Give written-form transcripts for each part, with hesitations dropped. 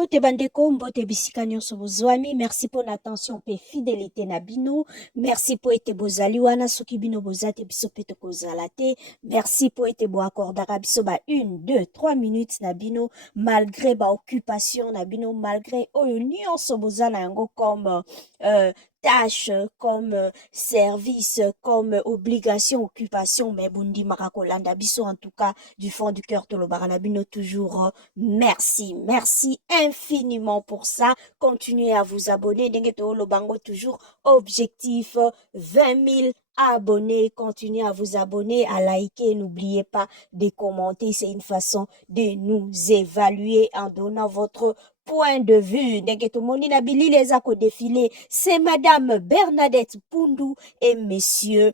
Mbote bandeko, mbote bisika nyonso bozwami. Merci pour l'attention pe fidélité na bino. Merci pour ete bozali wana soki bino bozate biso pe tokozala te. Merci pour ete bo accordaka biso ba 1, 2, 3 minutes na bino malgré ba occupation na bino, malgré oyo nyonso bozana yango comme tâche, comme service, comme obligation, occupation, mais bundi marakolanda biso en tout cas du fond du cœur tolobara na bino toujours. Merci, merci infiniment pour ça. Continuez à vous abonner. Dengeto Lobango toujours objectif 20 000 abonnés. Continuez à vous abonner, à liker. N'oubliez pas de commenter. C'est une façon de nous évaluer en donnant votre point de vue. Dengeto Monina Bili les a défilé. C'est Madame Bernadette Poundou et Monsieur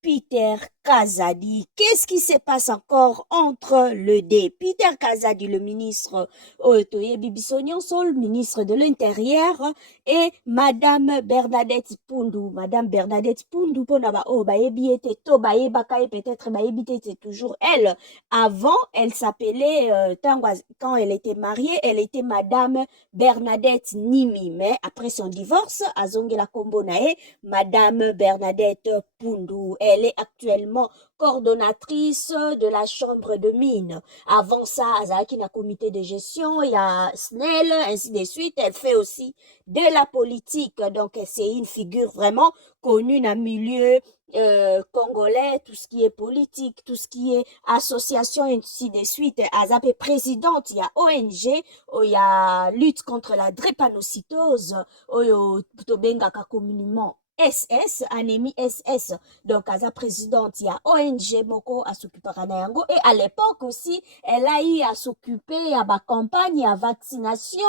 Peter Kazadi. Qu'est-ce qui se passe encore entre le D? Peter Kazadi, le ministre le ministre de l'Intérieur, et Madame Bernadette Poundou. Madame Bernadette Poundou, peut-être c'est toujours elle. Avant, elle s'appelait, quand elle était mariée, elle était Madame Bernadette Nimi. Mais après son divorce, Azongela Kombonae, Madame Bernadette Poundou. Elle est actuellement coordonnatrice de la chambre de mine. Avant ça, Azaki na comité de gestion, il y a SNEL, ainsi de suite. Elle fait aussi de la politique. Donc, c'est une figure vraiment connue dans le milieu congolais, tout ce qui est politique, tout ce qui est association, ainsi de suite. Azap est présidente, il y a ONG, il y a lutte contre la drépanocytose, Tobengaka communément SS, anémie SS. Donc, à sa présidente, il y a ONG Moko à s'occuper de Yango. Et à l'époque aussi, elle a eu à s'occuper à ma campagne, à vaccination.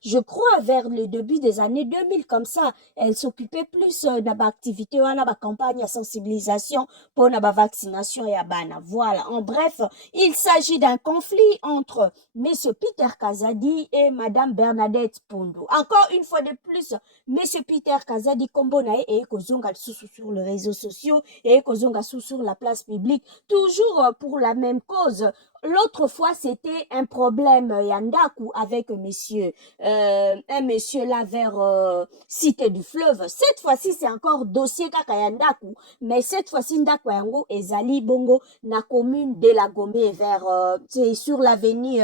Je crois vers le début des années 2000, comme ça. Elle s'occupait plus de ma activité, à ma campagne à sensibilisation pour la vaccination et à Bana. Voilà. En bref, il s'agit d'un conflit entre Monsieur Peter Kazadi et Madame Bernadette Poundou. Encore une fois de plus, Monsieur Peter Kazadi Kombonae et Kozonga sur les réseaux sociaux et Kozonga sur la place publique, toujours pour la même cause. L'autre fois, c'était un problème Yandaku avec un monsieur là vers Cité du Fleuve. Cette fois-ci, c'est encore dossier Kaka Yandaku, mais cette fois-ci, Ndaku Yango et Zali Bongo, na commune de la Gombe vers, c'est sur l'avenue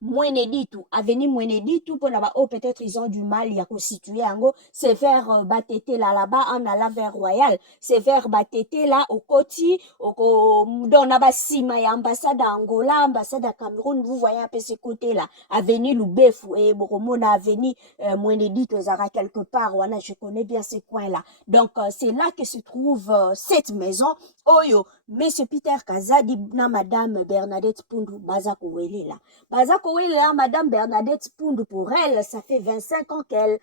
Mweneditu, avenue Mweneditu, pour là-bas, oh, peut-être ils ont du mal, il y a constitué Yango, c'est vers Batete là-bas, en allant vers Royal, c'est vers Batete là, au Koti, dans la Sima, et ambassade à Angola, ambassade à Cameroun, vous voyez un peu ce côté-là, avenue Lubefu, et Boromona, avenue Mweneditu, Zara quelque part, voilà, je connais bien ces coins-là. Donc, c'est là que se trouve cette maison. Oyo, Monsieur Peter Kazadi, na Madame Bernadette Poundou, Bazako Wele là. Bazako Wele là, Madame Bernadette Poundou, pour elle, ça fait 25 ans qu'elle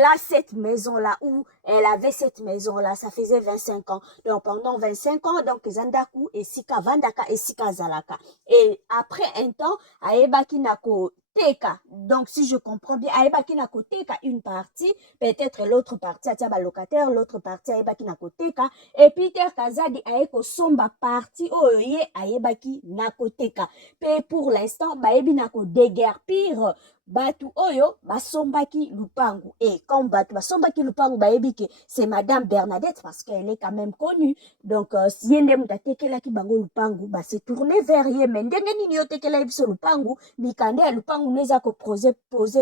a cette maison-là, où elle avait cette maison-là, ça faisait 25 ans. Donc, pendant 25 ans, donc, Zandaku, et Sika Vandaka, et Sika Zalaka. Et après un temps, Aebaki Nako Teka. Donc, si je comprends bien, Aebaki Nako Teka une partie, peut-être l'autre partie, Atiaba locataire, l'autre partie, Aebaki Nako Teka. Et Peter Kazadi Aeko Somba partie, Oye, Aebaki Nako Teka. Et pour l'instant, Baebi Nako déguerpir, Batu Oyo, Basombaki Lupangu. Et quand Batu Basombaki Lupangu, Baebike, c'est Madame Bernadette, parce qu'elle est quand même connue. Donc, si yende mutatekela ki bango Lupangu, bah, c'est tourné vers Yemen. Ndenge nini yo tekela ibiso Lupangu, mikande ya Lupangu neza ko poser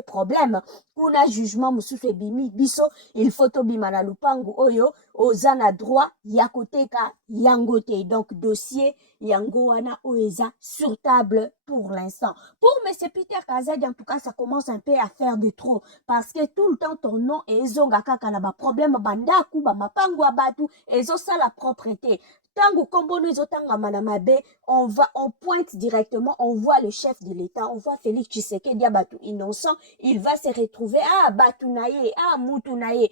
problème. Kuna jugement mususu ebimi biso, il faut tobima na Lupangu Oyo, ozana droit, yakoteka, yangote. Donc, dossier, yango wana oeza sur table pour l'instant. Pour M. Peter Kazadi, en tout cas, ça commence un peu à faire de trop. Parce que tout le temps, ton nom est Zongaka Kanaba. Problème, Bandaku, Bamapangu Abatu, et ça la propreté. Tango Kombono Ezotanga Manamabe, on pointe directement, on voit le chef de l'État, on voit Félix Tshisekedi Abatu innocent, il va se retrouver, ah, Batunaye, ah, Mutunaye,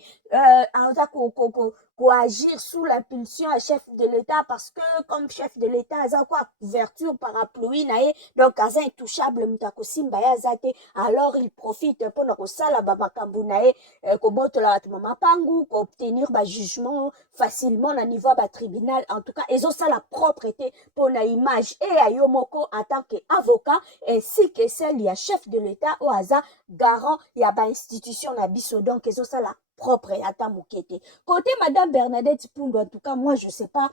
coagir sous l'impulsion à chef de l'État parce que comme chef de l'État aza quoi couverture parapluie nae donc aza intouchable mutako simba ya zate alors il profite pour na kosala ba makambu nae kobotola bato mapangu ko obtenir ba jugement facilement na niveau ba tribunal en tout cas ezo sala propreté pour na image et ayo moko en tant que avocat ainsi que celle ya chef de l'État au aza garant ya ba institution na biso donc ezo sala propre ata mokete. Côté Madame Bernadette Pundu, en tout cas, moi, je sais pas,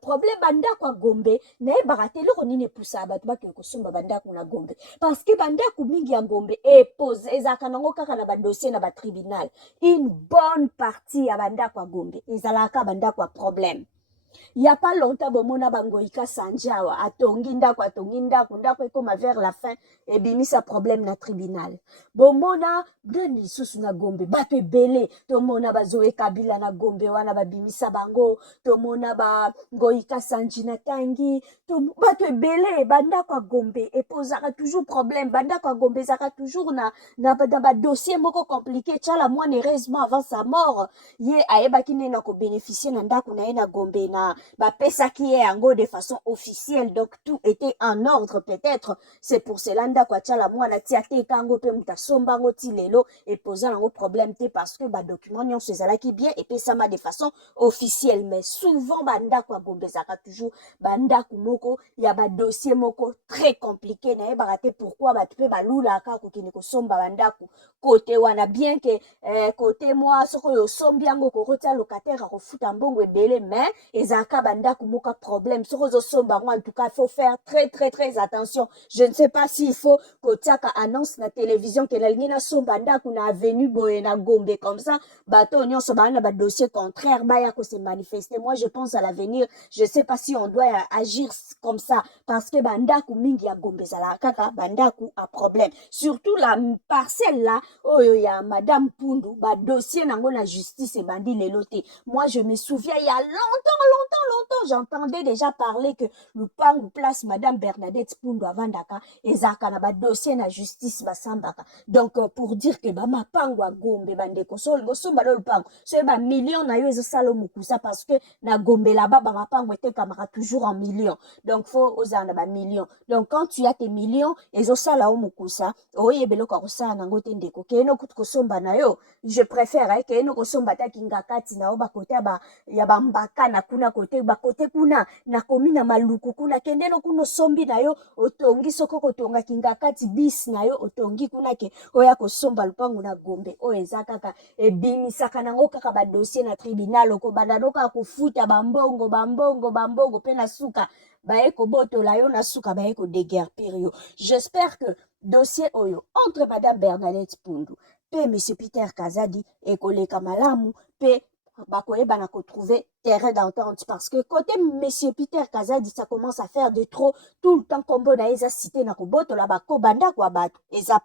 problème banda kwa gombe, na e barateli ronine poussa abatu ba ke kosomba banda kuna gombe. Parce que banda kumingi ya gombe e pose, ezaka nango kaka na ba dossier na ba tribunal. Une bonne partie ya banda kwa gombe, ezalaka banda kwa problème. Il n'y a pas longtemps, bomona bangoika sanjawa, atongi ndako ekoma vers la fin, et bimisa problème na tribunal. Bomona, brandi susu na gombe, bato ebele, tomona bazoe kabila na gombe, wana babimisa bango, tomona bangoika sanji na tangi, bato ebele, banda kwa gombe, et posera toujours problème, banda kwa gombe, zaka toujours na dossier moko compliqué, tchala moine heureusement avant sa mort, ye aebaki nena ko bénéficier na ndako na ye na gombe na bapesaki ye yango de façon officielle donc tout était en ordre peut-être c'est pour cela ndako atiala mwana ti ateka yango mpe mutu asomba yango ti lelo epoza nango problème te parce que badocument nyonso ezalaki bien epesama de façon officielle mais souvent bandako ya gombe ezalaka toujours bandako moko ya badossier moko très compliqué nayebaka te pourquoi bato mpe balulaka kokende kosomba bandako kote wana bien que kote mwa soko oyo osombi yango kokotia locataire akofuta mbongo ebele mais ezalaka bandako moka problème soko ozosomba yango en tout cas il faut faire très attention je ne sais pas s'il faut kotiaka annonce na télévision ke nalingi nasomba ndako na avenue boye na gombe comme ça bato nyonso baa na badossier contraire baya kose manifester moi je pense à l'avenir je sais pas si on doit agir comme ça parce que bandako mingi ya gombe ezalaka kaka bandako a problème surtout la parcelle là oyo ya Madame Pundu dossier nango na justice ebandi lelo te moi je me souviens il y a longtemps j'entendais déjà parler que lupangu place Madame Bernadette Pundu avandaka ezaka na dossier na justice basambaka donc pour dire que mapangu a gombe bandeko sol bosomba lo lupangu so ba million na yo ezosala mukusa parce que na gombe là-bas mapangu etekamaka toujours en millions donc faut ozala na millions donc quand tu as tes millions ezosala mukusa oyebelo ka kosala nango te ndeko keno kutu kosomba na yo je préfère keno kosomba ta kingakati na oba kote ya bambaka na kuna kote ba kote kuna na komi na maluku kuna kendeno kuno sombi na yo otongi soko kotonga kingakati bis na yo otongi kuna ke oya kosomba lupangu na gombe o ezaka kaka ebimisaka nango kaka ba dossier na tribunal ko banadoka kofuta bambongo pe na suka baye kobotola yo na suka baye ko déguerpir yo j'espère que dossier oyo entre Madame Bernadette Pundu pe Monsieur Peter Kazadi ekoleka malamu pe bakoyeba na trouver terrain d'entente parce que côté Monsieur Peter Kazadi ça commence à faire de trop tout le temps combo na eza cité na kobotola bako banda kwa bato eza